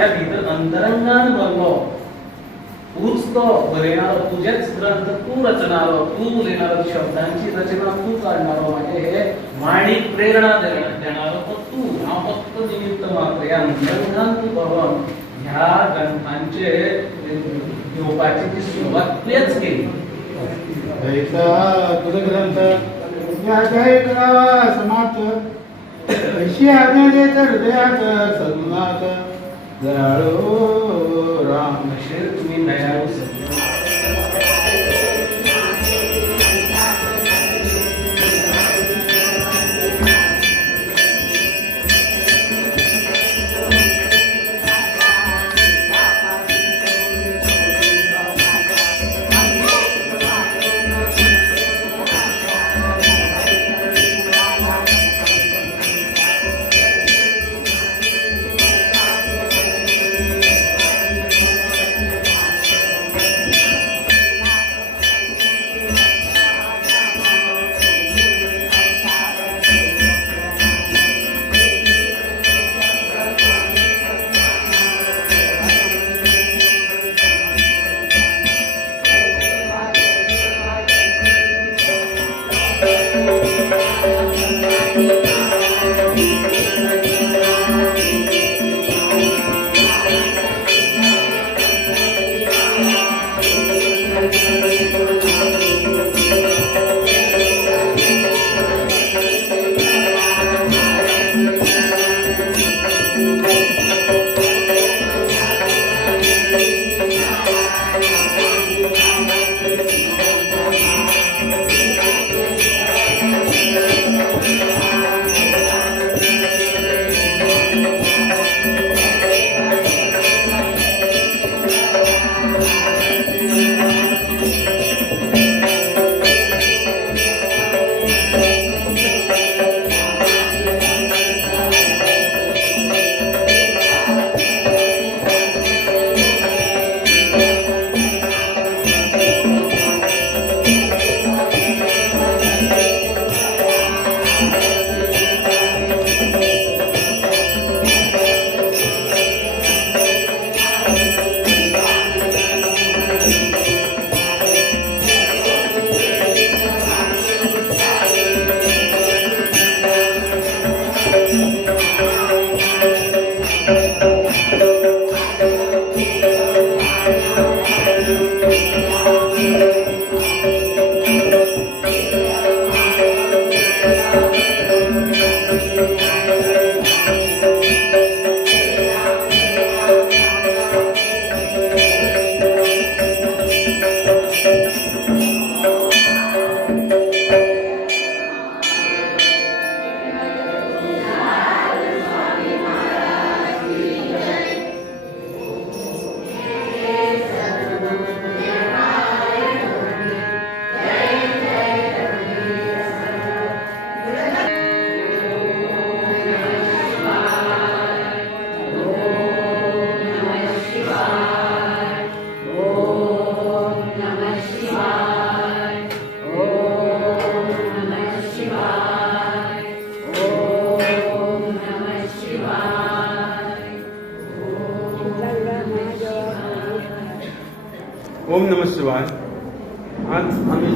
माझ्या भितर अंतरंगान भरलो. तूच तो बरयणारो तुझेच ग्रंथ तू रचणारो तू उलयणारो शब्दांची रचना तू काढणारो. माझे म्हणजे हे वाणी प्रेरणा देणार देणारो तो तू हांव फक्त निमित्त मात्र. या अंतरंगान तू भरून ह्या ग्रंथांचे घेवपाची ती सुरुवात तुवेंच केली. ग्रंथ. करावा समाप्त. अशी आज्ञा देत हृदयात सद्गुणात. राम असे मी नया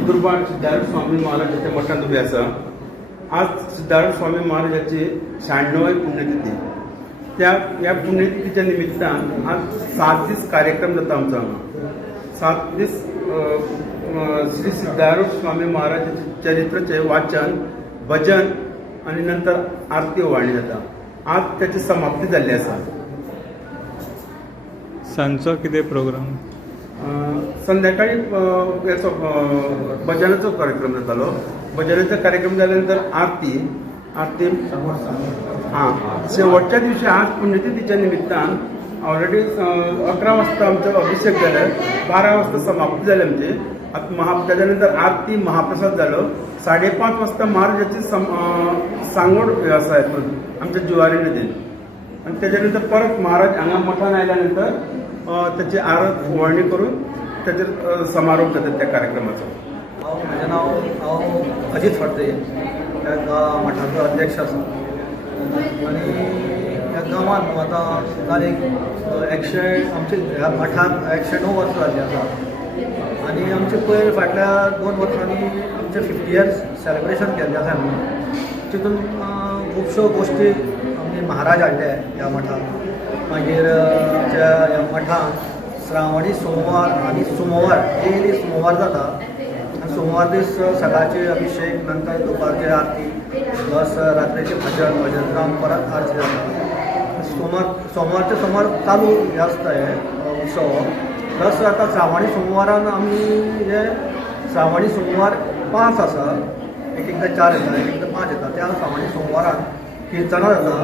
आम्ही सिद्धार्थ स्वामी महाराजांच्या मठात उभे आसा आज सिद्धार्थ स्वामी महाराजाची शहाण्णव पुण्यतिथी. त्या या पुण्यतिथीच्या निमित्तान आज सात दीस कार्यक्रम जाता आमचो हांगा सात दीस श्री सिद्धार्थ स्वामी महाराजाचे चरित्राचे वाचन भजन आणि नंतर आरती ओवाळणी जाता. आज त्याची समाप्ती जाल्ली आसा सांजचो कितें प्रोग्राम संध्याकाळी अ, याचो भजनाचो कार्यक्रम जातालो भजनाचो कार्यक्रम जाल्यानंतर आरती. आरती हा. शेवटच्या दिवशी आज पुण्यतिथीच्या निमित्तान ऑलरेडी अकरा वाजता आमचो अभिषेक झाला. बारा वाजता समाप्ती झाली आमची. आता महा त्याच्यानंतर आरती महाप्रसाद जालो साडेपाच वाजता महाराजाची सम सांगोड हे आसा आमच्या जुवारी नदीन आणि त्याच्यानंतर परत महाराज हांगा मठान आयल्यानंतर त्याची आरत ओवाळणी करून त्याचे समारोप जातात त्या कार्यक्रमाचो. हांव म्हजें नांव हांव अजीत फडते. ह्या मठाचो अध्यक्ष आसा आनी ह्या गांवांत न्हू आतां एकशे आमचे ह्या मठांत एकशे णव वर्सां जाल्लीं आसा आनी आमचे पयर फाटल्या दोन वर्सांनी आमचे फिफ्टी इयर्स सेलेब्रेशन केल्लें आसा आमी तितून खुबश्यो गोश्टी आमचे महाराज हाडले ह्या मठांत. मागीर आमच्या ह्या मठांत श्रावणी सोमवार आनी सोमवार डेली सोमवार जाता. आनी सोमवार दीस सकाळचे अभिशेक नंतर दुपारचे आरती प्लस रात्रीचे भजन भजन जावन परत आरती जाता. सोमार सोमवारचे सोमार चालू हे आसता हे उत्सव. प्लस आतां श्रावणी सोमवारान आमी हे श्रावणी सोमवार पांच आसा एक एकदां चार येता एक एकदां पांच येता त्या श्रावणी सोमवारान किर्तनां जाता.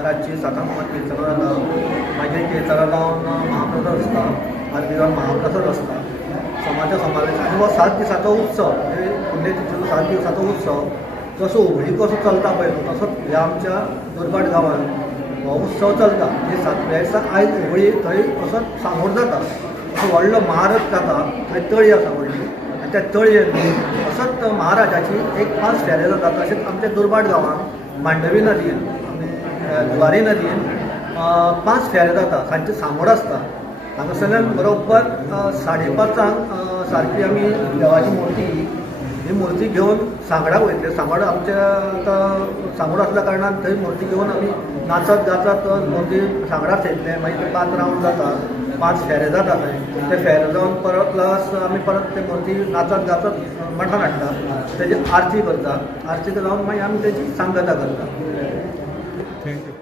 महाराजची रातची सातांक सुमार मागीर किर्तनां जावन महाप्रसाद आसता आरती महाप्रसाद आसता समाजा समावेश आनी हो सात दिसाचो उत्सव म्हणजे पुण्यतिथीचो सात दिसाचो उत्सव जसो होळी कसो चलता पळय तसोच ह्या आमच्या दुर्बाट गांवांत हो उत्सव चलता. म्हणजे सातव्या दिसा आयज होळी थंय असोच सांगोड जाता असो व्हडलो महारथ जाता थंय तळी आसा व्हडली आनी त्या तळयेन असोच महाराजाची एक पांच फेरे जाता तशेंच आमच्या दुर्बाट गांवांत मांडवी नदयेन जुवारी नदीन पांच फेरे जाता सांचे सांगोड आसता हांगासरल्यान बरोबर साडे पांचांक सारकी आमी देवाची मुर्ती ही मुर्ती घेवन सांगडाक वयतले सांगड आमच्या आतां सांगड आसल्या कारणान थंय मूर्ती घेवन आमी नाचत गाचत मूर्ती सांगडाक थेयतले मागीर ते पांच रावंड जाता पांच फेरे जाता थंय ते फेरे जावन परत प्लस आमी परत ते मूर्ती नाचत गाचत मठान हाडटा तेजी आरती करता आरती जावन मागीर आमी तेजी सांगता करता Thank you.